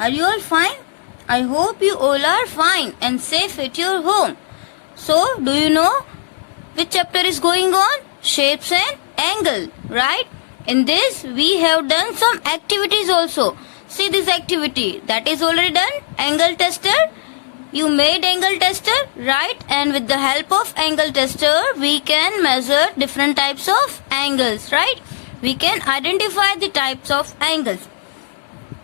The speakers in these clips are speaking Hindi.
Are you all fine? I hope you all are fine and safe at your home. So, do you know which chapter is going on? Shapes and angle, right? In this, we have done some activities also. See this activity, that is already done. Angle tester. You made angle tester, right? And with the help of angle tester, we can measure different types of angles, right? We can identify the types of angles.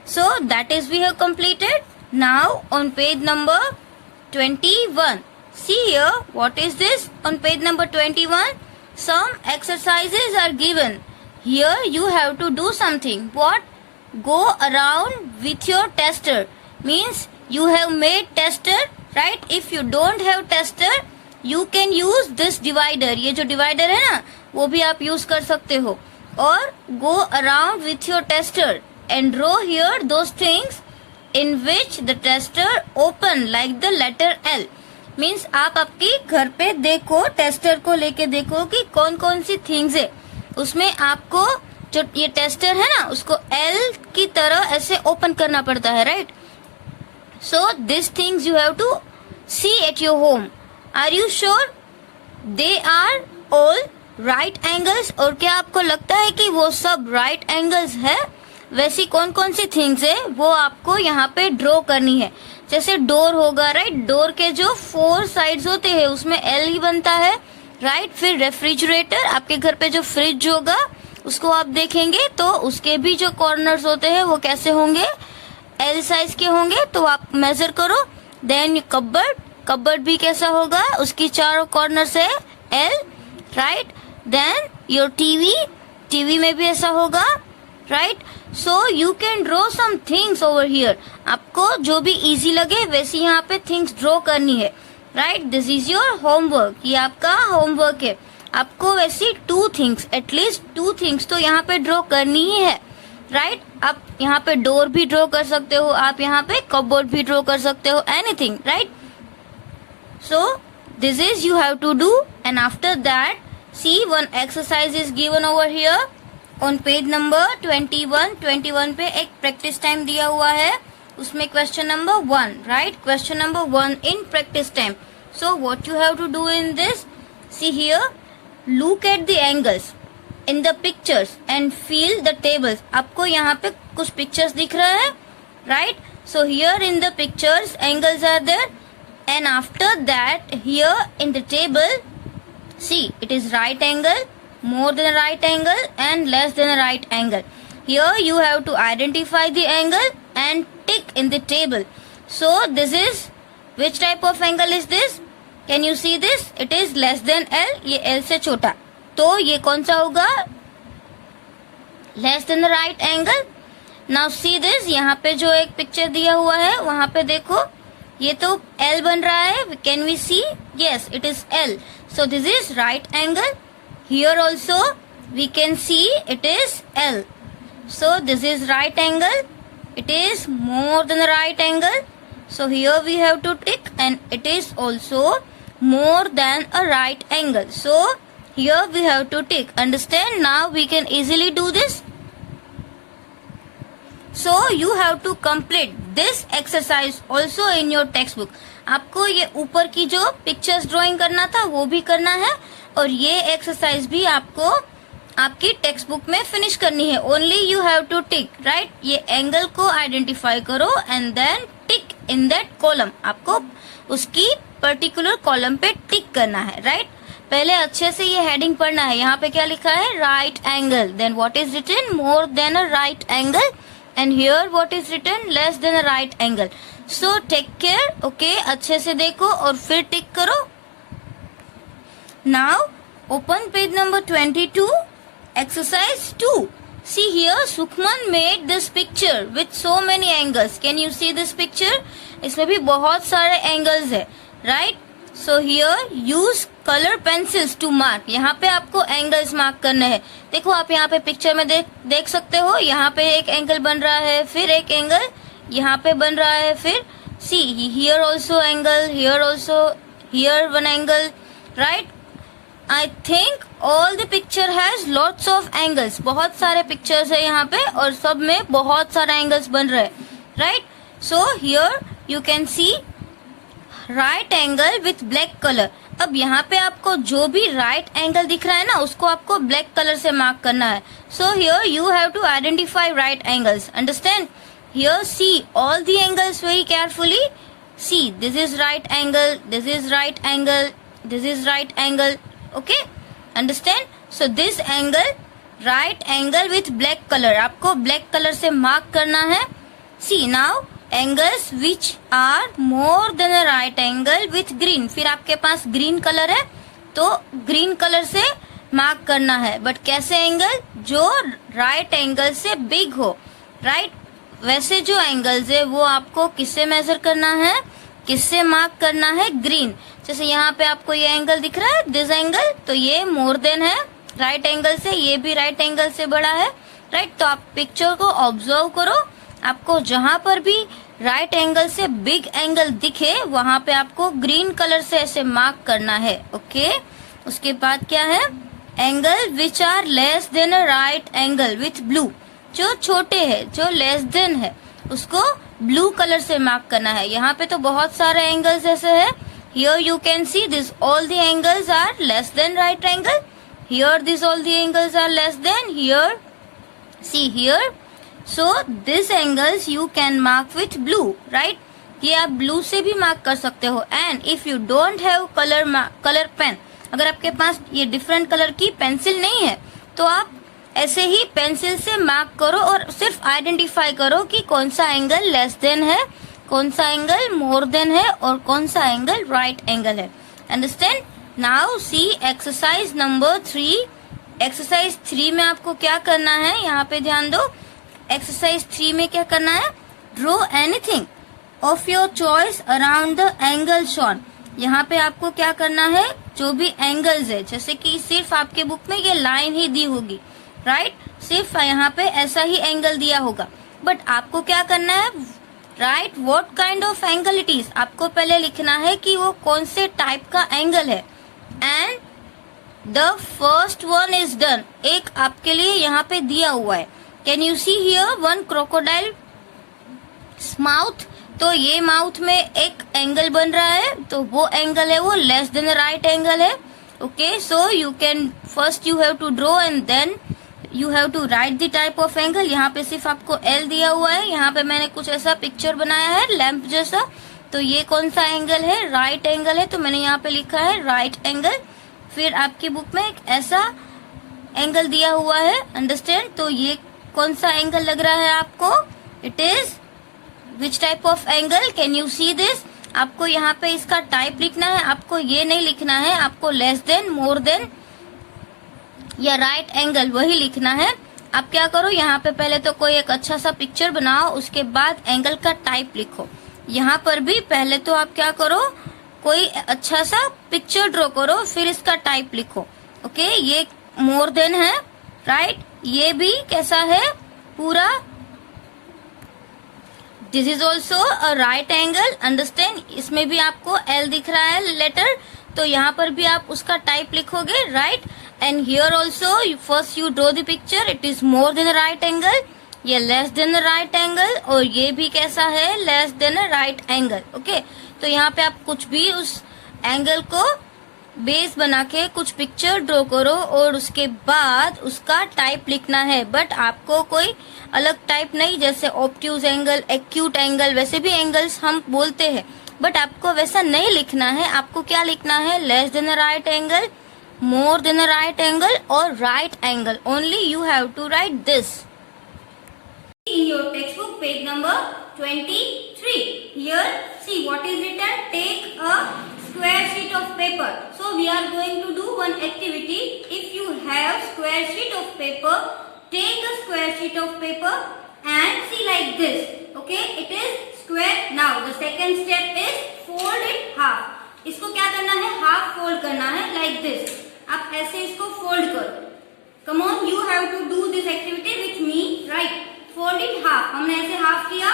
So that is we have completed. Now on page number 21. See here, what is this? On page number 21, some exercises are given. Here you have to do something. What? Go around with your tester. Means you have made tester, right? If you don't have tester, you can use this divider. ये जो divider है ना, वो भी आप use कर सकते हो. और go around with your tester and draw here those things in which the tester open like the letter L. Means आप आपकी घर पे देखो, टेस्टर को लेके देखो कि कौन कौन सी थिंग्स है उसमें. आपको जो ये टेस्टर है ना, उसको एल की तरह ऐसे ओपन करना पड़ता है, right? So this things you have to see at your home. Are you sure they are all right angles? और क्या आपको लगता है कि वो सब राइट एंगल्स है? वैसी कौन कौन सी थिंग्स है वो आपको यहाँ पे ड्रॉ करनी है. जैसे डोर होगा, राइट? डोर के जो 4 साइड्स होते हैं उसमें एल ही बनता है, राइट? फिर रेफ्रिजरेटर, आपके घर पे जो फ्रिज होगा उसको आप देखेंगे तो उसके भी जो कॉर्नर्स होते हैं वो कैसे होंगे? एल साइज के होंगे. तो आप मेजर करो. देन कबर्ड, कबर्ड भी कैसा होगा? उसकी चारों कॉर्नर से L, right? Then your TV, TV में भी ऐसा होगा, right? So you can draw some things over here. आपको जो भी इजी लगे वैसी यहाँ पे थिंग्स ड्रॉ करनी है, right? This is your homework. ये आपका होमवर्क है. आपको वैसी 2 थिंग्स, एटलीस्ट 2 थिंग्स तो यहाँ पे ड्रॉ करनी ही है, राइट? आप यहाँ पे डोर भी ड्रॉ कर सकते हो, आप यहाँ पे कपबोर्ड भी ड्रॉ कर सकते हो, anything, right? So this is you have to do. And after that see one exercise is given over here on page number 21 पे एक प्रैक्टिस टाइम दिया हुआ है. उसमें question number 1, right? Question number 1 in practice time. So what you have to do in this, see here, look at the angles in the pictures and feel the tables. आपको यहाँ पे कुछ पिक्चर्स दिख रहा है, right? So here in the pictures angles are there and after that here in the table see it is right angle, more than a right angle and less than a right angle. Here you have to identify the angle and tick in the table. So this is, which type of angle is this? Can you see this? It is less than L. ये L से छोटा, तो ये कौन सा होगा? Less than the right angle. Now see this, यहाँ पे जो एक पिक्चर दिया हुआ है वहाँ पे देखो, ये तो L बन रहा है. Can we see? Yes, it is L. So this is right angle. Here also we can see it is L. So this is right angle. It is more than a right angle. So here we have to tick and it is also more than a right angle. So here we have to tick. Understand? Now we can easily do this. So you have to complete this exercise also in your textbook. आपको ये ऊपर की जो पिक्चर्स ड्राइंग करना था वो भी करना है और ये एक्सरसाइज भी आपको आपकी टेक्स्ट बुक में फिनिश करनी है. Only you have to tick, right? ये एंगल को आइडेंटिफाई करो and then tick in that column. आपको उसकी पर्टिकुलर कॉलम पे टिक करना है, राइट? पहले अच्छे से ये हेडिंग पढ़ना है. यहाँ पे क्या लिखा है? Right angle. Then what is written? More than a right angle. And here what is written? Less than a right angle. So take care, okay? अच्छे से देखो और फिर टिक करो. Now open page number 22, exercise 2. See here, Sukhman made this picture with so many angles. Can you see this picture? इसमें भी बहुत सारे angles है, right? So here use color pencils to mark. यहाँ पे आपको angles mark करने हैं. देखो आप यहाँ पे picture में देख सकते हो. यहाँ पे एक angle बन रहा है, फिर एक angle यहाँ पे बन रहा है, फिर see here also angle, here also, here one angle, right? I think all the picture has lots of angles. बहुत सारे pictures है यहाँ पे और सब में बहुत सारे angles बन रहे हैं, right? So here you can see right angle with black color. अब यहाँ पे आपको जो भी right angle दिख रहा है ना, उसको आपको black color से mark करना है. So here you have to identify right angles. Understand? Here see all the angles very carefully. See, this is right angle, this is right angle, this is right angle. Okay? Understand? So this angle, right angle with black color. आपको black color से mark करना है. See now, angles which are more than a right angle with green. फिर आपके पास green color है, तो green color से mark करना है. But कैसे angle? जो right angle से big हो. Right? वैसे जो angles है वो आपको किससे measure करना है, किससे मार्क करना है? ग्रीन. जैसे यहाँ पे आपको ये एंगल दिख रहा है, दिस एंगल, तो ये मोर देन है राइट एंगल से, ये भी राइट एंगल से बड़ा है. राइट? तो आप पिक्चर को ऑब्जर्व करो. आपको जहां पर भी राइट एंगल से बिग एंगल दिखे वहां पे आपको ग्रीन कलर से ऐसे मार्क करना है. ओके? उसके बाद क्या है? Angle which are less than a right angle with blue. जो छोटे है, जो लेस देन है, उसको ब्लू कलर से मार्क करना है. यहाँ पे तो बहुत सारे एंगल्स ऐसे है. Here you can see this all the angles are less than right angle. Here this all the angles are less than. Here see here. So this angles you can mark with blue. Right? ये आप ब्लू से भी मार्क कर सकते हो. And if you don't have colour pen, अगर आपके पास ये डिफरेंट कलर की पेंसिल नहीं है, तो आप ऐसे ही पेंसिल से मार्क करो और सिर्फ आइडेंटिफाई करो कि कौन सा एंगल लेस देन है, कौन सा एंगल मोर देन है और कौन सा एंगल राइट एंगल है. Understand? Now see exercise number 3. Exercise 3 में आपको क्या करना है, यहाँ पे ध्यान दो. एक्सरसाइज 3 में क्या करना है? Draw anything of your choice around the angle shown. यहाँ पे आपको क्या करना है? जो भी एंगल्स है, जैसे कि सिर्फ आपके बुक में ये लाइन ही दी होगी. राइट? सिर्फ यहाँ पे ऐसा ही एंगल दिया होगा. बट आपको क्या करना है? Right what kind of angle it is. आपको पहले लिखना है कि वो कौन से टाइप का एंगल है. And the first one is done. एक आपके लिए यहाँ पे दिया हुआ है. Can you C here one crocodile mouth. तो ये माउथ में एक एंगल बन रहा है, तो वो एंगल है वो लेस देन राइट एंगल है. Okay? So you can first you have to draw and then you have to write the type of angle. यहाँ पे सिर्फ आपको एल दिया हुआ है. यहाँ पे मैंने कुछ ऐसा पिक्चर बनाया है लैंप जैसा. तो ये कौन सा एंगल है? राइट एंगल है. तो मैंने यहाँ पे लिखा है राइट एंगल. फिर आपकी बुक में एक ऐसा एंगल दिया हुआ है. अंडरस्टैंड? तो ये कौन सा एंगल लग रहा है आपको? It is which type of angle? Can you see this? आपको यहाँ पे इसका टाइप लिखना है. आपको ये नहीं लिखना है. आपको लेस देन, मोर देन या राइट एंगल वही लिखना है. आप क्या करो, यहाँ पे पहले तो कोई एक अच्छा सा पिक्चर बनाओ, उसके बाद एंगल का टाइप लिखो. यहाँ पर भी पहले तो आप क्या करो, कोई अच्छा सा पिक्चर ड्रॉ करो, फिर इसका टाइप लिखो. ओके? ये मोर देन है. राइट? ये भी कैसा है? पूरा this is also a right angle. Understand? इसमें भी आपको एल दिख रहा है लेटर, तो यहाँ पर भी आप उसका टाइप लिखोगे. Right? And here also first you draw the picture. It is more than right angle. ये लेस देन राइट एंगल और ये भी कैसा है? Less than right angle. Okay? तो यहाँ पे आप कुछ भी उस एंगल को बेस बना के कुछ पिक्चर ड्रॉ करो और उसके बाद उसका टाइप लिखना है. बट आपको कोई अलग टाइप नहीं, जैसे ऑब्ट्यूज एंगल, एक्यूट एंगल, वैसे भी एंगल्स हम बोलते हैं, बट आपको वैसा नहीं लिखना है. आपको क्या लिखना है? Less than right angle, more than a right angle or right angle. Only you have to write this. In your textbook page number 23. Here see what is written. Take a square sheet of paper. So we are going to do one activity. If you have square sheet of paper, take a square sheet of paper and see like this. Okay? It is square. Now the second step is fold it half. इसको क्या करना है? हाफ फोल्ड करना है like this. आप ऐसे इसको फोल्ड करो. Come on, you have to do this activity with me. Right? Fold it half. हमने ऐसे हाफ किया.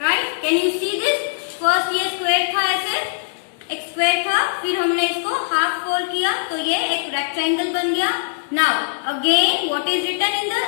Right? Can you see this? First ये स्क्वायर था, ऐसे एक स्क्वायर था, फिर हमने इसको हाफ फोल्ड किया तो ये एक रेक्टेंगल बन गया. Now again what is written in the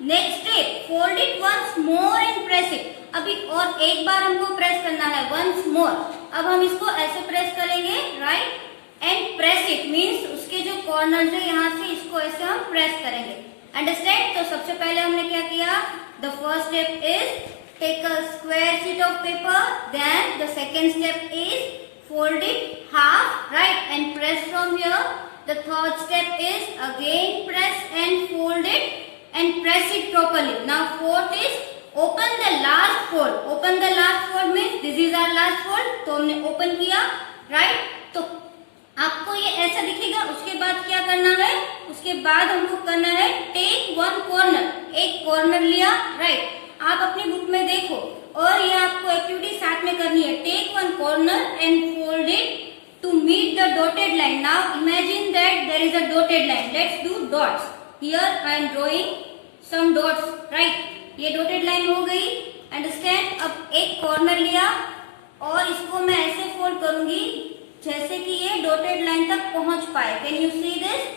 next step, fold it once more and press it. अभी और एक बार हमको प्रेस करना है, वंस मोर। अब हम इसको ऐसे प्रेस करेंगे, right, and press it means उसके जो कॉर्नर्स है यहाँ से इसको ऐसे हम प्रेस करेंगे। अंडरस्टैंड? तो सबसे पहले हमने क्या किया, the first step is take a square sheet of paper, then the second step is fold it half, right, and press from here. The third step is again press and fold it and press it properly. Now fourth is open the last fold. Open the last fold means this is our last fold. तो हमने open किया, right? तो आपको ये ऐसा दिखेगा। उसके बाद क्या करना है, उसके बाद हमको करना है take one corner, एक corner लिया, right? आप अपनी बुक में देखो और ये आपको एक्टिविटी साथ में करनी है। Take one corner and fold it to meet the dotted line. Now imagine that there is a dotted line. Let's do dots. Here I am drawing some dots, right. ये डॉटेड लाइन हो गई, अंडरस्टैंड। अब एक कॉर्नर लिया और इसको मैं ऐसे फोल्ड करूंगी जैसे कि ये डॉटेड लाइन तक पहुंच पाए। Can you see this?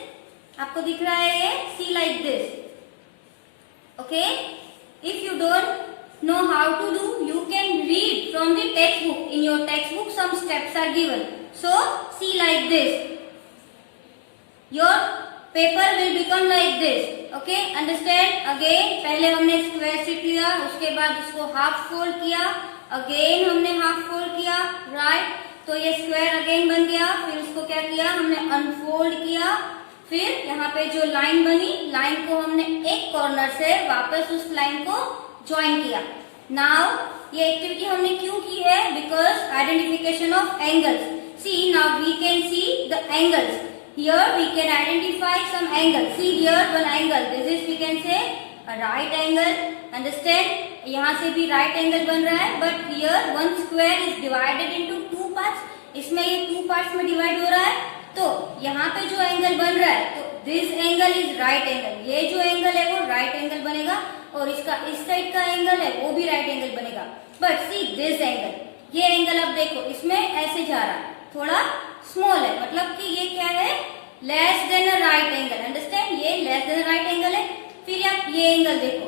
आपको दिख रहा है ये? See like this, okay. If you don't know how to do, you can read from the textbook. In your textbook, some steps are given. So, see like this. Your paper will become like this. Okay, understand? Again, पहले हमने square sheet लिया, उसके बाद उसको half fold किया, again हमने half fold किया, right? तो ये square again बन गया। फिर उसको क्या किया, हमने unfold किया। फिर यहाँ पे जो लाइन बनी, लाइन को हमने एक कॉर्नर से वापस उस लाइन को ज्वाइन किया। नाउ ये एक्टिविटी हमने क्यों की है? Because identification of angles. See now we can see the angles. Here we can identify some angle. See here one angle, this is we can say right angle. Understand? यहाँ से भी राइट एंगल बन रहा है, but here one square is divided into two parts. इसमें ये टू पार्ट्स में डिवाइड हो रहा है। तो यहाँ पे जो एंगल बन रहा है, तो this angle is right angle. ये जो एंगल है वो राइट एंगल बनेगा और इसका इस साइड का एंगल है वो भी राइट एंगल बनेगा। बट सी दिस एंगल, ये एंगल आप देखो इसमें ऐसे जा रहा है, थोड़ा स्मॉल है, मतलब कि ये क्या है, less than a right angle. Understand? ये less than a right angle है। फिर आप ये एंगल देखो,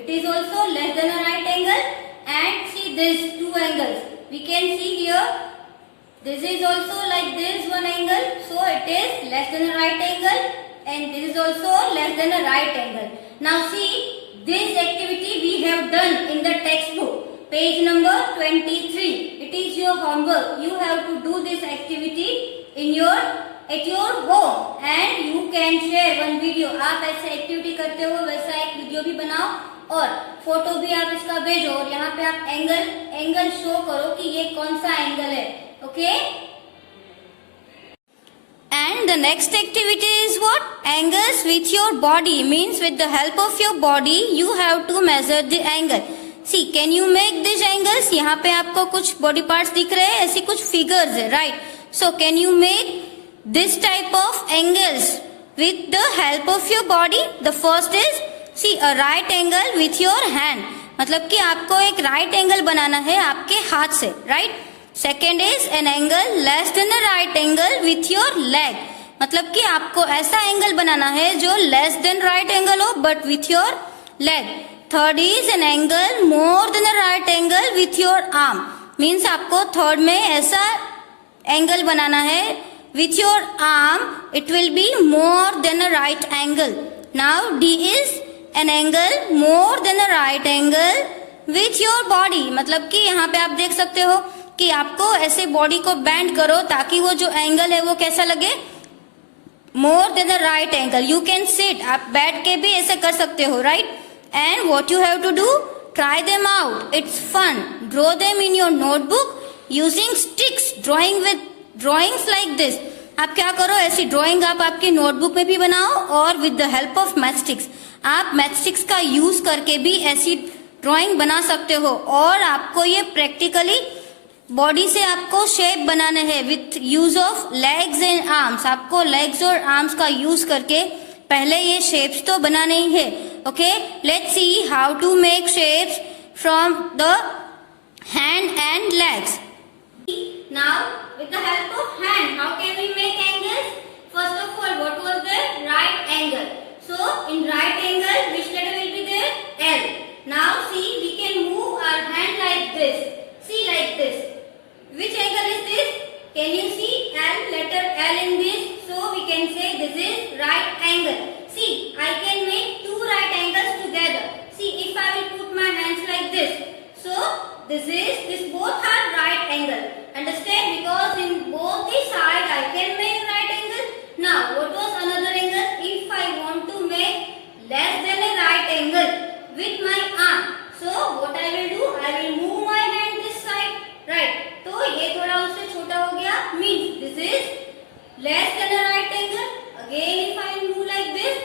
it is also less than a right angle. And see this two angles, we can see here this is also like this one angle, so it is less than a right angle, and this is also less than a right angle. Now see, this activity we have done in the textbook, page number 23. It is your homework. You have to do this activity at your home, and you can share one video. आप ऐसे एक्टिविटी करते हो वैसा एक वीडियो भी बनाओ और फोटो भी आप इसका भेजो और यहाँ पे आप एंगल शो करो कि ये कौन सा एंगल है। Okay, and the next activity is what? Angles with your body, means with the help of your body you have to measure the angle. See, can you make these angles? यहाँ पे आपको कुछ body parts दिख रहे हैं, ऐसी कुछ figures है, right? So can you make this type of angles with the help of your body? The first is, see, a right angle with your hand. मतलब कि आपको एक right angle बनाना है आपके हाथ से, right? Second is an angle less than a right angle with your leg. मतलब कि आपको ऐसा एंगल बनाना है जो लेस देन राइट एंगल हो but with your leg. Third is an angle more than a right angle with your arm. Means आपको थर्ड में ऐसा एंगल बनाना है with your arm, it will be more than a right angle. Now D is an angle more than a right angle with your body. मतलब कि यहाँ पे आप देख सकते हो कि आपको ऐसे बॉडी को बेंड करो ताकि वो जो एंगल है वो कैसा लगे, more than the right angle. You can sit, आप बैठ के भी ऐसे कर सकते हो, right. And what you have to do, try them out, it's fun. Draw them in your notebook using sticks, drawing with drawings like this. आप क्या करो, ऐसी ड्रॉइंग आप आपकी नोटबुक में भी बनाओ और विद द हेल्प ऑफ मैथस्टिक्स, आप मैथस्टिक्स का यूज करके भी ऐसी ड्रॉइंग बना सकते हो। और आपको ये प्रैक्टिकली बॉडी से आपको शेप बनाने हैं with use of legs and arms. आपको लेग्स और आर्म्स का यूज करके पहले ये शेप्स तो बनाने ही है। Okay, let's see how to make shapes from the hand and legs. Now with the help of hand, how can we make angles? First of all, what was the right angle? So in right angle, which letter will be there? Now see, we can move our hand like this. See, like this. Which angle is this? Can you see L, letter L in this? So we can say this is right angle. See, I can make two right angles together. See, if I will put my hands like this, so this both are right angle. Understand? Because in both the side I can make right angle. Now, what was another angle? If I want to make less than a right angle with my arm, so what I will do? I will move my hand this side, right? तो ये थोड़ा उससे छोटा हो गया, means this is less than a right angle. Again, if I move like this,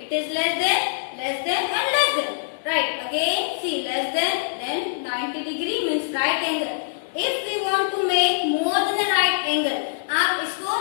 it is less than and less than. Right? Again, see, less than 90 degree means right angle. If we want to make more than a right angle, आप इसको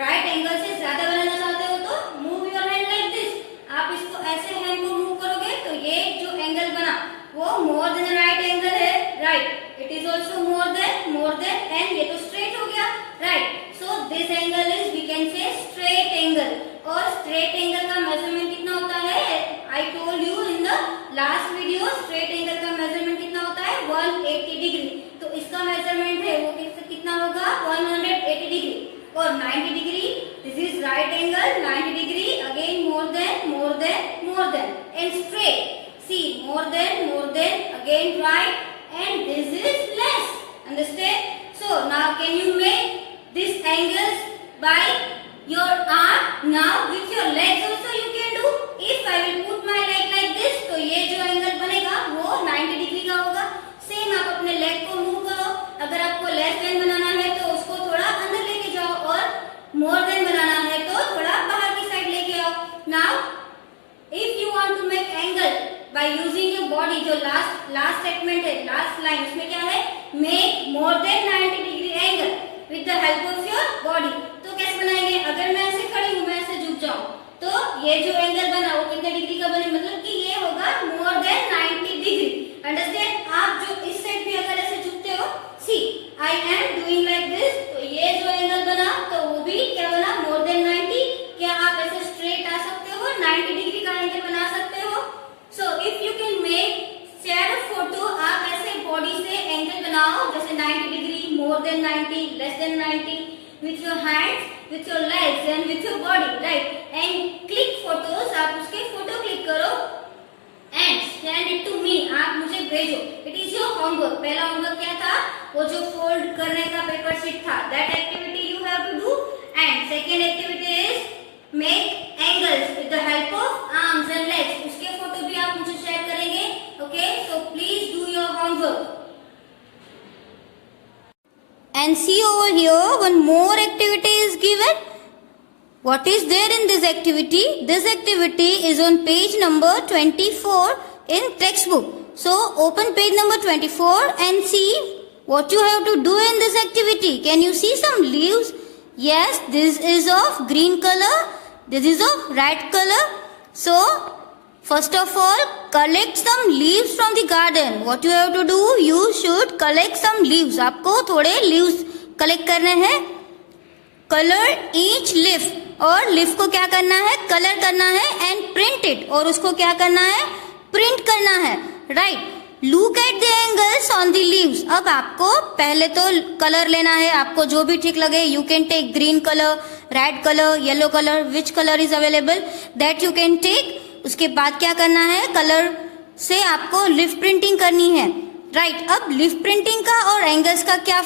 right angle से ज्यादा बनाना चाहते हो तो move your hand like this. आप इसको ऐसे hand को move करोगे तो ये जो angle बना वो more than a right angle है, right? It is also more than, and ये तो straight हो गया, right? So this angle is, we can say, straight angle. और straight angle का measurement कितना होता है? I told you in the last video, straight angle का measurement कितना होता है? 180 degree. तो इसका measurement है वो कितना होगा? 180 degree. और 90 degree, this is right angle. 90 degree, again more than, and straight. See, more than, again right, and this is less. Understand? So now can you make these angles by your arm? Now with your legs also you can do. If I will put my leg like this, तो ये जो एंगल बनेगा वो 90 डिग्री का होगा. सेम आप अपने लेग को मूव करो. अगर आपको लेस देन बनाना है तो उसको थोड़ा अंदर लेके जाओ, और मोर देन बनाना है तो थोड़ा बाहर की साइड लेके आओ. Now if you want to make angle by using your body, जो last statement है, last line, उसमें क्या है? Make more than 90 degree angle with the help of your body. तो कैसे बनाएंगे? अगर मैं ऐसे खड़ी हूँ, मैं ऐसे झुक जाऊँ, तो ये जो एंगल बना वो कितने डिग्री का बने? मतलब कि ये होगा more than 90 degree. Understand? आप जो इस साइड भी अगर ऐसे झुकते हो, see, I am doing like this, तो ये जो एंगल बना तो वो भी क्या बना? more than 90. क्या आप ऐसे straight आ सकते हो? 90 डिग्री का एंगल बना सकते हो? So if you can make share a photo, आप ऐसे बॉडी से एंगल बनाओ, जैसे 90 degree, more than 90, less than 90, with your hands, with your legs and with your body, right? And click photos, आप उसके फोटो क्लिक करो and send it to me. आप मुझे भेजो. It is your homework. पहला होमवर्क क्या था? वो जो फोल्ड करने का पेपर शीट था, that activity you have to do. And second activity is make angles with the help of arms and legs. उसके फोटो भी आप मुझे शेयर करेंगे. Okay, so please do your homework. And see over here, one more activity is given. What is there in this activity? This activity is on page number 24 in textbook. So open page number 24 and see what you have to do in this activity. Can you see some leaves? Yes, this is of green color. This is of red color. So first of all, collect some leaves from the garden. What you have to do? You should collect some leaves. आपको थोड़े leaves collect करने हैं. Color each leaf. और leaf को क्या करना है? Color करना है and print it. और उसको क्या करना है? Print करना है. Right. Look at the angles on the leaves. अब आपको पहले तो color लेना है. आपको जो भी ठीक लगे. You can take green color, red color, yellow color. Which color is available? That you can take. उसके बाद क्या करना है? कलर से आपको लीफ प्रिंटिंग करनी है. राइट. अब लीफ प्रिंटिंग का और एंगल्स का क्या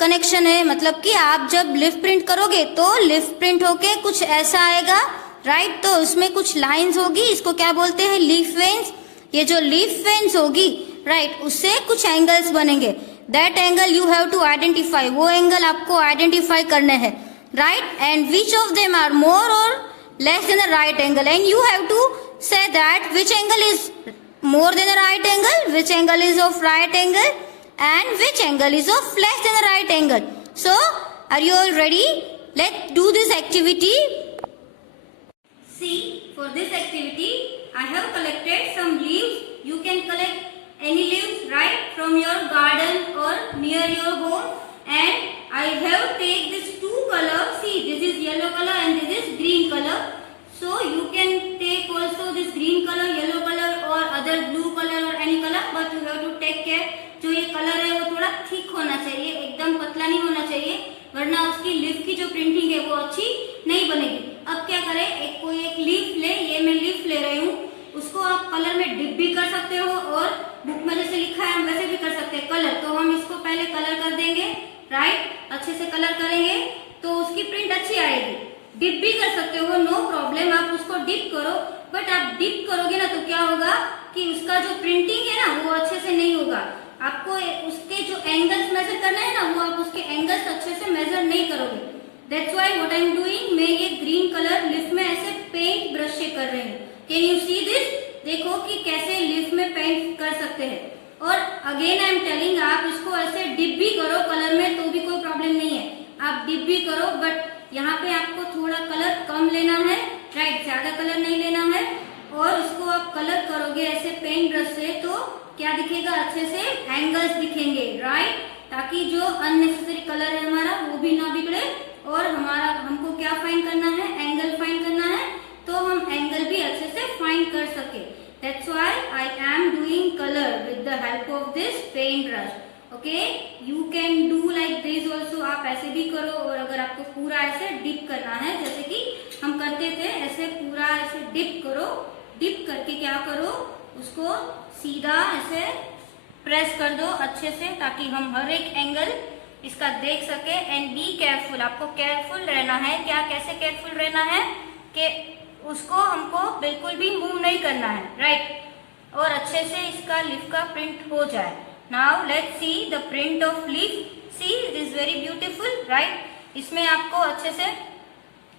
कनेक्शन है? मतलब कि आप जब लीफ प्रिंट करोगे तो लीफ प्रिंट होके कुछ ऐसा आएगा. राइट. तो उसमें कुछ लाइंस होगी. इसको क्या बोलते हैं? Leaf veins. ये जो लीफ वेन्स होगी, राइट, उससे कुछ एंगल्स बनेंगे. That angle you have to identify. वो एंगल आपको आइडेंटिफाई करने हैं. Right. And which of them are more और less than the right angle, and you have to say that which angle is more than the right angle, which angle is of right angle, and which angle is of less than the right angle. So are you all ready? Let's do this activity. See, for this activity I have collected some leaves. You can collect any leaves, right, from your garden or near your home. And I have take this two colors. See, this is yellow color and this is green color. So you can take also this green color, yellow color or other either blue color or any color, but you have to take care. जो ये कलर है वो थोड़ा थिक होना चाहिए, एकदम पतला नहीं होना चाहिए, वरना उसकी लीफ की जो प्रिंटिंग है वो अच्छी नहीं बनेगी। अब क्या करें, कोई एक लीफ ले, ये मैं लीफ ले रही हूँ, उसको आप कलर में डिप भी कर सकते हो और बुक में जैसे लिखा है हम वैसे भी कर सकते हैं कलर। तो हम इसको पहले कलर कर देंगे, राइट, अच्छे से कलर करेंगे तो उसकी प्रिंट अच्छी आएगी। डिप भी कर सकते हो, नो प्रॉब्लम, आप उसको डिप करो, बट आप डिप करोगे ना तो क्या होगा कि उसका जो प्रिंटिंग है ना वो अच्छे से नहीं होगा। आपको उसके जो एंगल्स मेजर करना है ना वो आप उसके एंगल्स अच्छे से मेजर नहीं करोगे। That's why what I am doing, मैं ये ग्रीन कलर लिफ में ऐसे पेंट ब्रश से कर रही हूँ। कैन यू सी दिस, देखो कि कैसे लिफ में पेंट कर सकते हैं। और अगेन आई एम टेलिंग, आप इसको ऐसे डिप भी करो कलर में तो भी कोई प्रॉब्लम नहीं है, आप डिप भी करो, बट यहाँ पे आपको थोड़ा कलर कम लेना है, राइट, ज्यादा कलर नहीं लेना है। और इसको आप कलर करोगे ऐसे पेंट ब्रश से तो क्या दिखेगा, अच्छे से एंगल्स दिखेंगे, राइट, ताकि जो अननेसेसरी कलर है हमारा वो भी ना बिगड़े। और हमारा हमको क्या फाइंड करना है, एंगल फाइंड करना है, तो हम एंगल भी अच्छे से फाइंड कर सके। That's why I am doing colour with the help of this paint brush. Okay, you can do like this also, आप ऐसे भी करो। और अगर आपको पूरा ऐसे डिप करना है जैसे कि हम करते थे, ऐसे पूरा ऐसे डिप करो, डिप करके क्या करो, उसको सीधा ऐसे प्रेस कर दो अच्छे से, ताकि हम हर एक एंगल इसका देख सके। एंड बी केयरफुल, आपको केयरफुल रहना है। क्या, कैसे केयरफुल रहना है कि उसको हमको बिल्कुल भी मूव नहीं करना है, राइट, और अच्छे से इसका लीफ का प्रिंट हो जाए। Now let's see the print of leaf. See, it is very beautiful, right, इसमें आपको अच्छे से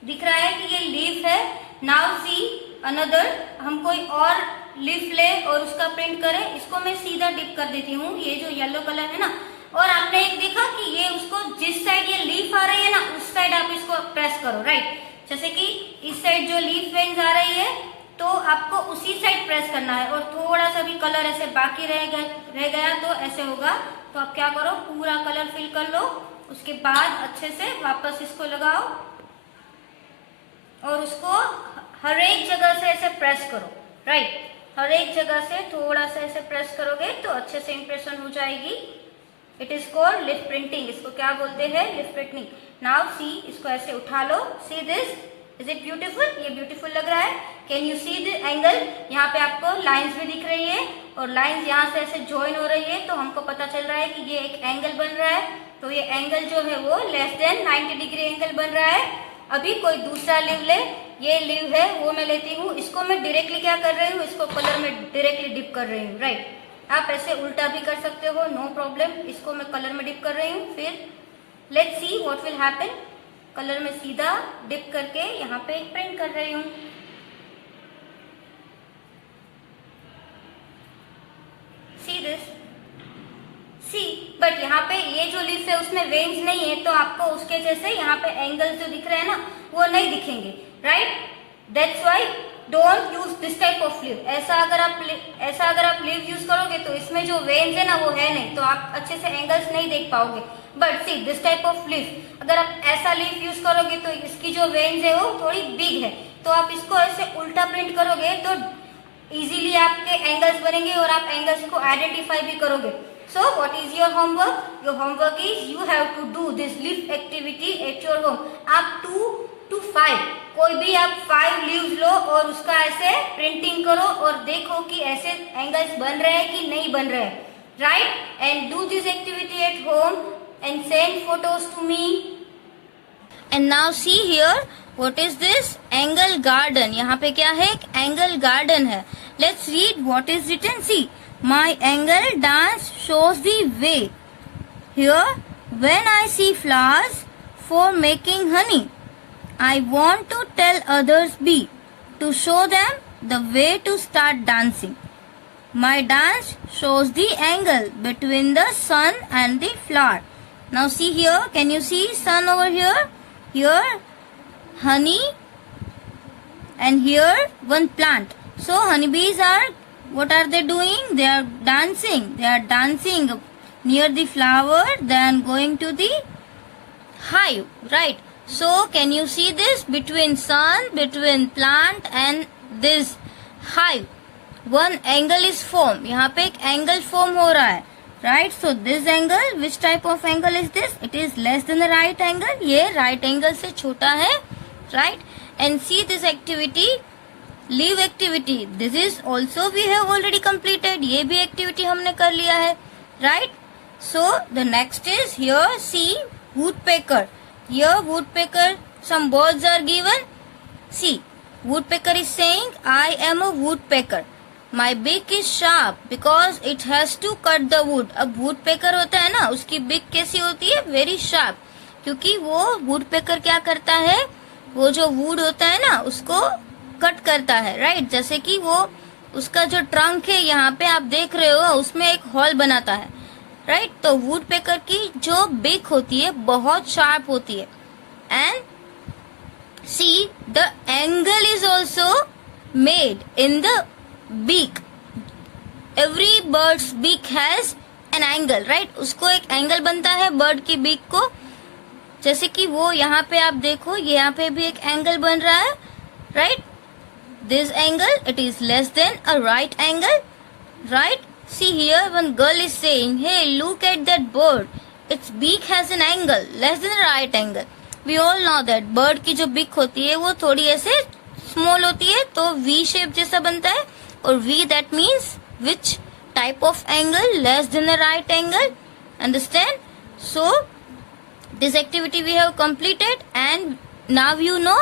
दिख रहा है कि ये लीफ है। नाउ सी अनदर, हम कोई और लीफ ले और उसका प्रिंट करें। इसको मैं सीधा डिप कर देती हूँ, ये जो येलो कलर है ना, और आपने एक देखा कि ये उसको जिस साइड ये लीफ आ रही है ना उस साइड आप इसको प्रेस करो, राइट, जैसे कि इस साइड जो लीफ वेन्स आ रही है तो आपको उसी साइड प्रेस करना है। और थोड़ा सा भी कलर ऐसे बाकी रह गया तो ऐसे होगा, तो आप क्या करो, पूरा कलर फिल कर लो, उसके बाद अच्छे से वापस इसको लगाओ और उसको हर एक जगह से ऐसे प्रेस करो, राइट, हर एक जगह से थोड़ा सा ऐसे प्रेस करोगे तो अच्छे से इंप्रेशन हो जाएगी। इट इज कॉल्ड लिफ प्रिंटिंग, इसको क्या बोलते हैं, लिफ प्रिंटिंग। नाउ सी, इसको ऐसे उठा लो, see this, is it beautiful, ये ब्यूटीफुल लग रहा है। Can you see the angle, यहाँ पे आपको लाइंस भी दिख रही है और लाइंस यहाँ से ऐसे ज्वाइन हो रही है, तो हमको पता चल रहा है कि ये एक एंगल बन रहा है। तो ये एंगल जो है वो लेस देन 90 डिग्री एंगल बन रहा है। अभी कोई दूसरा लीव ले, ये लीव है वो मैं लेती हूँ, इसको मैं डायरेक्टली क्या कर रही हूँ, इसको कलर में डायरेक्टली डिप कर रही हूँ, राइट, आप ऐसे उल्टा भी कर सकते हो, नो प्रॉब्लम। इसको मैं कलर में डिप कर रही हूँ। फिर let's see what will happen, colour में सीधा डिप करके यहाँ पे एक प्रिंट कर रही हूँ। सी दिस, सी, बट यहाँ पे ये जो लीफ है उसमें वेन्स नहीं है, तो आपको उसके जैसे यहाँ पे एंगल्स जो दिख रहे हैं ना वो नहीं दिखेंगे, right, that's why don't use this type of leaf. ऐसा अगर आप लीफ यूज करोगे तो इसमें जो वेन्स है ना वो है नहीं, तो आप अच्छे से एंगल्स नहीं देख पाओगे। But see this type of leaf, अगर आप ऐसा लीफ यूज करोगे तो इसकी जो वेन्स है वो थोड़ी बिग है, तो आप इसको ऐसे उल्टा प्रिंट करोगे तो इजीली आपके एंगल्स बनेंगे और आप एंगल्स को आइडेंटिफाई भी करोगे। So what is your homework? Your homework is you have to do this leaf activity at your home. आप 2 to 5 कोई भी आप 5 लीव्स लो और उसका ऐसे प्रिंटिंग करो और देखो कि ऐसे एंगल्स बन रहे हैं कि नहीं बन रहे हैं, right? And do this activity at home and send photos to me. And now see here, what is this? Angle garden. यहाँ पे क्या है? एक angle garden है. Let's read what is written. See. My angle dance shows the way. Here, when I see flowers for making honey, I want to tell others bee to show them the way to start dancing. My dance shows the angle between the sun and the flower. Now see here, can you see sun over here? Here, honey, and here one plant. So honeybees are, what are they doing? They are dancing. They are dancing near the flower, then going to the hive, right? So can you see this between sun, between plant and this hive? One angle is form, यहाँ पे एक एंगल फॉर्म हो रहा है, right. So this angle, which type of angle is this? It is less than the right angle. ये राइट एंगल से छोटा है, right. And see this activity, leave activity, this is also we have already completed. ये भी एक्टिविटी हमने कर लिया है, right. So the next is here see woodpecker. Here woodpecker, some birds are given. See, woodpecker is saying, I am a woodpecker. My beak is sharp because it has to cut the wood. अब woodpecker होता है ना, उसकी beak कैसी होती है? Very sharp. क्योंकि वो woodpecker क्या करता है, वो जो wood होता है ना उसको कट करता है, right? जैसे कि वो उसका जो ट्रंक है यहाँ पे आप देख रहे हो, उसमें एक हॉल बनाता है, राइट. तो वुड पेकर की जो बिक होती है बहुत शार्प होती है. And see the angle is also made in the beak. Every bird's beak has an angle, right. उसको एक एंगल बनता है बर्ड की बीक को. जैसे कि वो यहाँ पे आप देखो, ये यहाँ पे भी एक एंगल बन रहा है, right. This angle, it is less than a right angle, right. See here, one girl is saying, hey, look at that bird. Its beak has an angle less than a right angle. We all know that bird की जो beak होती है वो थोड़ी ऐसे small होती है, तो V shape जैसा बनता है. और V that means which type of angle? Less than the right angle. Understand? So this activity we have completed, and now you know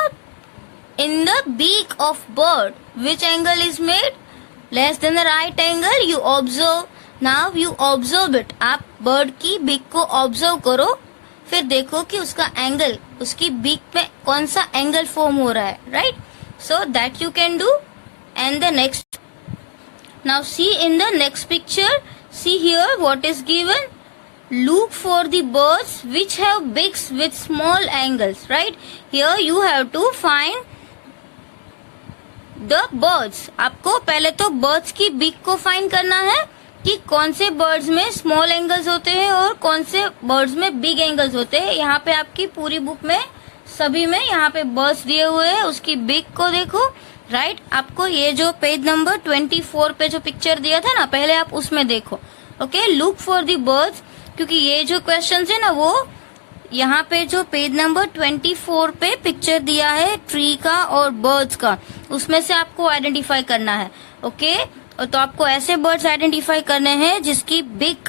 in the beak of bird which angle is made? Less than the right angle. You observe. Now you observe it. आप बर्ड की बीक को ऑब्जर्व करो, फिर देखो कि उसका एंगल, उसकी बीक में कौन सा एंगल फॉर्म हो रहा है, right. So that you can do. And the next, now see in the next picture, see here what is given. Look for the birds which have beaks with small angles, right. Here you have to find the birds. आपको पहले तो बर्ड्स की बीक को फाइंड करना है कि कौन से बर्ड्स में स्मॉल एंगल्स होते हैं और कौन से बर्ड्स में बिग एंगल्स होते हैं. यहाँ पे आपकी पूरी बुक में सभी में यहाँ पे बर्ड्स दिए हुए हैं, उसकी बीक को देखो, राइट. आपको ये जो पेज नंबर 24 पे जो पिक्चर दिया था ना, पहले आप उसमें देखो, okay. Look for the birds, क्योंकि ये जो क्वेश्चन है ना वो यहाँ पे जो पेज नंबर 24 पे पिक्चर दिया है ट्री का और बर्ड्स का, उसमें से आपको आइडेंटिफाई करना है, ओके. और तो आपको ऐसे बर्ड्स आइडेंटिफाई करने हैं जिसकी बिग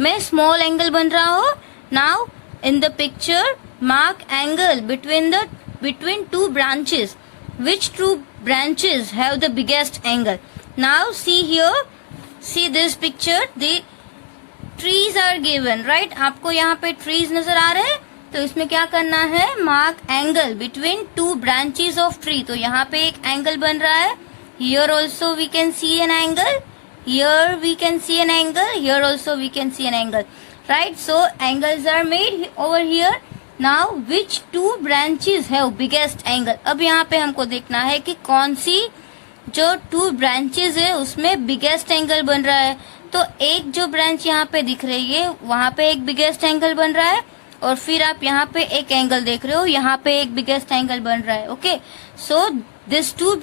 में स्मॉल एंगल बन रहा हो. Now in the picture mark angle between two branches. Which two branches have the biggest angle? Now see here, see this picture, the trees are given, right. आपको यहाँ पे ट्रीज नजर आ रहे हैं, तो इसमें क्या करना है, mark angle between two branches of tree. तो यहाँ पे एक एंगल बन रहा है. Here also we can see an angle, here we can see an angle, here also we can see an angle, right. So angles are made over here. Now which two branches have biggest angle? अब यहाँ पे हमको देखना है कि कौन सी जो टू ब्रांचेस है उसमें बिगेस्ट एंगल बन रहा है. तो एक जो ब्रांच यहाँ पे दिख रही है वहां पे एक बिगेस्ट एंगल बन रहा है, और फिर आप यहाँ पे एक एंगल देख रहे हो, यहाँ पे एक बिगेस्ट एंगल बन रहा है, okay. So this to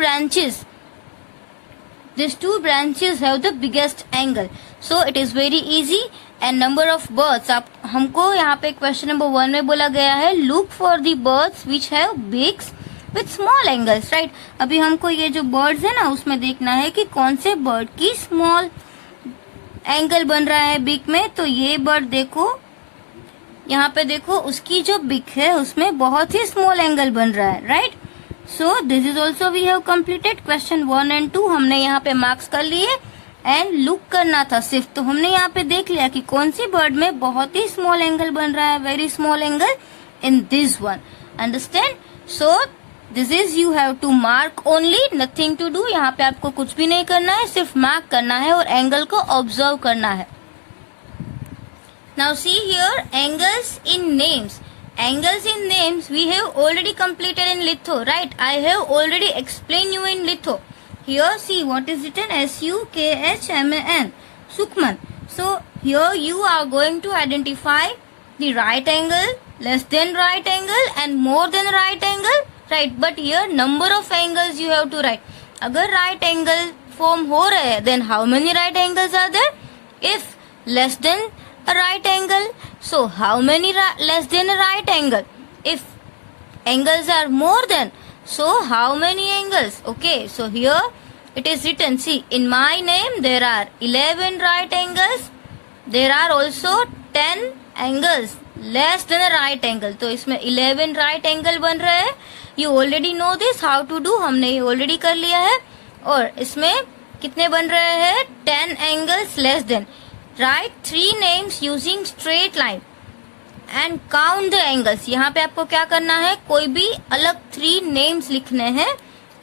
branches have the biggest angle. So it is very easy. And number of birds, आप हमको यहाँ पे क्वेश्चन नंबर 1 में बोला गया है look for the birds which have beaks with small angles, right. अभी हमको ये जो बर्ड्स है ना उसमें देखना है कि कौन से बर्ड की स्मॉल एंगल बन रहा है बीक में. तो ये बर्ड देखो, यहाँ पे देखो, उसकी जो बीक है उसमें बहुत ही स्मॉल एंगल बन रहा है, right. So this is also we have completed. Question 1 and 2 हमने यहाँ पे मार्क्स कर लिए. एंड लुक करना था सिर्फ, तो हमने यहाँ पे देख लिया कि कौन सी बर्ड में बहुत ही स्मॉल एंगल बन रहा है, very small angle in this one. Understand? So this is you have to mark only, nothing to do. यहाँ पे आपको कुछ भी नहीं करना है, सिर्फ मार्क करना है और एंगल को ऑब्जर्व करना है. Now see here angles in names. Angles in names we have already completed in litho, right? I have already explained you in litho. Here see what is written, SUKHMAN, Sukman. So here you are going to identify the right angle, less than right angle and more than right angle, right? But here number of angles you have to write. अगर right angle फॉर्म हो रहे हैं, then how many right angles are there? If less than a right angle, so how many less than a right angle? If angles are more than, so how many angles? Okay, so here it is written, see, in my name there are 11 right angles, there are also 10 angles less than a right angle. तो इसमें 11 right angle बन रहे हैं. You already know this, how to do, हमने ये already कर लिया है. और इसमें कितने बन रहे हैं? 10 angles less than. Write 3 names using straight line and count the angles. यहाँ पे आपको क्या करना है? कोई भी अलग 3 names लिखने हैं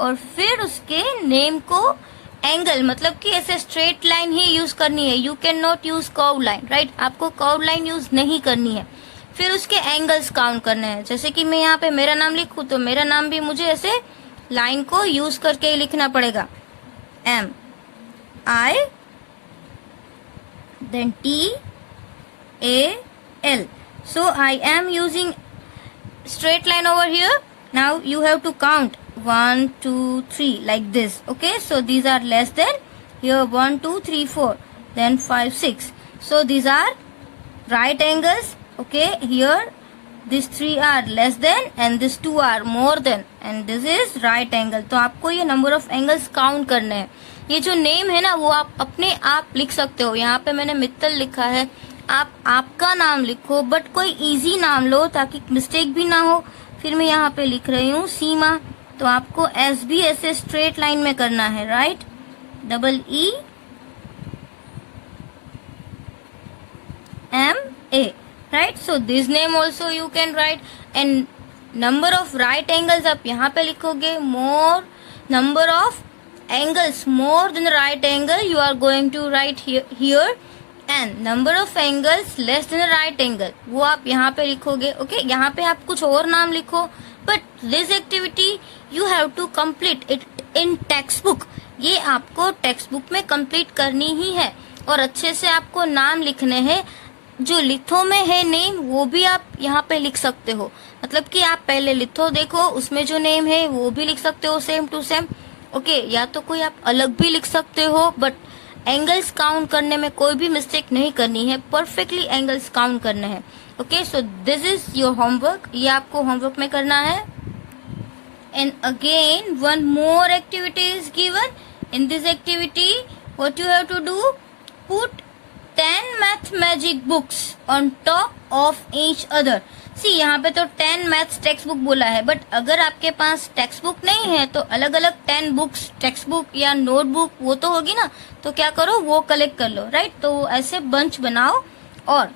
और फिर उसके नेम को एंगल, मतलब कि ऐसे स्ट्रेट लाइन ही यूज करनी है. You can not use curve line, right? आपको कर्व लाइन यूज नहीं करनी है. फिर उसके एंगल्स काउंट करने हैं. जैसे कि मैं यहाँ पे मेरा नाम लिखूं तो मेरा नाम भी मुझे ऐसे लाइन को यूज करके ही लिखना पड़ेगा. MI then TAL. So I am using straight line over here. Now you have to count 1 2 3 like this. Okay, so these are less than. Here 1 2 3 4, then 5 6. So these are right angles. Okay, here these 3 are less than and these 2 are more than and this is right angle. तो आपको ये number of angles count करने हैं. ये जो नेम है ना वो आप अपने आप लिख सकते हो. यहाँ पे मैंने मित्तल लिखा है, आप आपका नाम लिखो, बट कोई इजी नाम लो ताकि मिस्टेक भी ना हो. फिर मैं यहाँ पे लिख रही हूँ सीमा, तो आपको एस भी ऐसे स्ट्रेट लाइन में करना है, right? EEMA, right? So this name also you can write. And number of right angles आप यहाँ पे लिखोगे. मोर number of angles more than the right angle you are going to write here and number of angles less than the right angle वो आप यहाँ पे लिखोगे. ओके, यहाँ पे आप कुछ और नाम लिखो, but this activity you have to complete it in textbook. ये आपको टेक्स्ट बुक में कंप्लीट करनी ही है और अच्छे से आपको नाम लिखने हैं. जो लिथो में है नेम वो भी आप यहाँ पे लिख सकते हो. मतलब कि आप पहले लिथो देखो, उसमें जो नेम है वो भी लिख सकते हो सेम टू सेम. ओके, या तो कोई आप अलग भी लिख सकते हो, बट एंगल्स काउंट करने में कोई भी मिस्टेक नहीं करनी है. परफेक्टली एंगल्स काउंट करने हैं. Okay, so this is your homework. ये आपको होमवर्क में करना है. And again one more activity is given. In this activity what you have to do, put 10 math magic books on top of each other. See, यहाँ पे तो 10 मैथ्स टेक्स्ट बुक बोला है, बट अगर आपके पास टेक्स्ट बुक नहीं है तो अलग अलग 10 बुक्स, टेक्स्ट बुक या नोटबुक वो तो होगी ना, तो क्या करो वो कलेक्ट कर लो, राइट? तो ऐसे बंच बनाओ और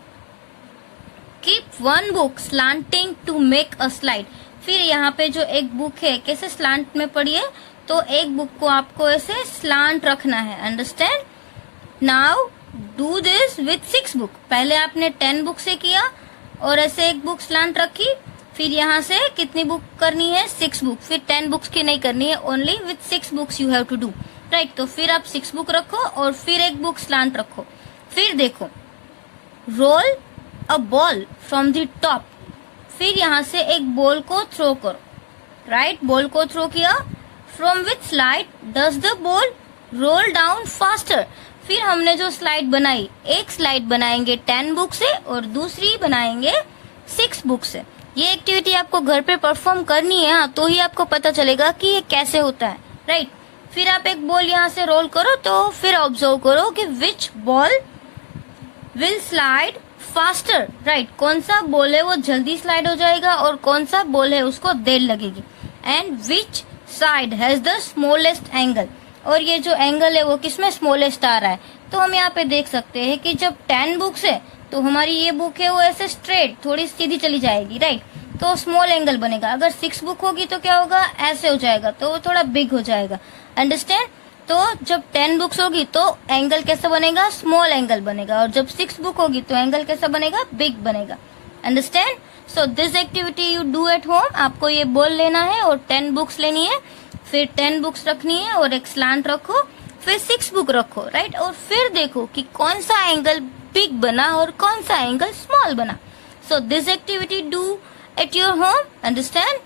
keep 1 book slanting to make a slide. फिर यहाँ पे जो एक बुक है कैसे स्लांट में पड़ी है, तो एक बुक को आपको ऐसे स्लांट रखना है. Understand? Now do this with 6 book. पहले आपने 10 बुक से किया और ऐसे एक बुक स्लांट रखी. फिर यहाँ से कितनी बुक करनी है? 6 बुक. फिर 10 बुक्स की नहीं करनी है, only with 6 books you have to do, right? तो फिर आप 6 बुक रखो और फिर एक बुक स्लांट रखो. फिर देखो, roll a ball from the top. फिर यहाँ से एक बॉल को थ्रो करो, राइट? बॉल को थ्रो किया. From which slide does the ball roll down faster. फिर हमने जो स्लाइड बनाई, एक स्लाइड बनाएंगे 10 बुक से और दूसरी बनाएंगे 6 बुक से. ये एक्टिविटी आपको घर पे परफॉर्म करनी है, तो ही आपको पता चलेगा कि ये कैसे होता है, राइट? फिर आप एक बॉल यहाँ से रोल करो, तो फिर ऑब्जर्व करो कि which ball will slide faster, right? कौन सा बॉल है वो जल्दी स्लाइड हो जाएगा और कौन सा बॉल है उसको देर लगेगी. And which side has the smallest angle. और ये जो एंगल है वो किसमें स्मॉलेस्ट आ रहा है, तो हम यहाँ पे देख सकते हैं कि जब 10 बुक्स है तो हमारी ये बुक है वो ऐसे स्ट्रेट थोड़ी सीधी चली जाएगी, राइट? तो स्मॉल एंगल बनेगा. अगर 6 बुक होगी तो क्या होगा, ऐसे हो जाएगा, तो वो थोड़ा बिग हो जाएगा. अंडरस्टैंड? तो जब 10 बुक्स होगी तो एंगल कैसा बनेगा, स्मॉल एंगल बनेगा, और जब 6 बुक होगी तो एंगल कैसा बनेगा, बिग बनेगा. Understand? So this activity you do at home. आपको ये बॉल लेना है और 10 बुक्स लेनी है, फिर 10 बुक्स रखनी है और एक स्लांट रखो, फिर 6 बुक रखो, राइट? और फिर देखो कि कौन सा एंगल बिग बना और कौन सा एंगल स्मॉल बना. So this activity do at your home. Understand?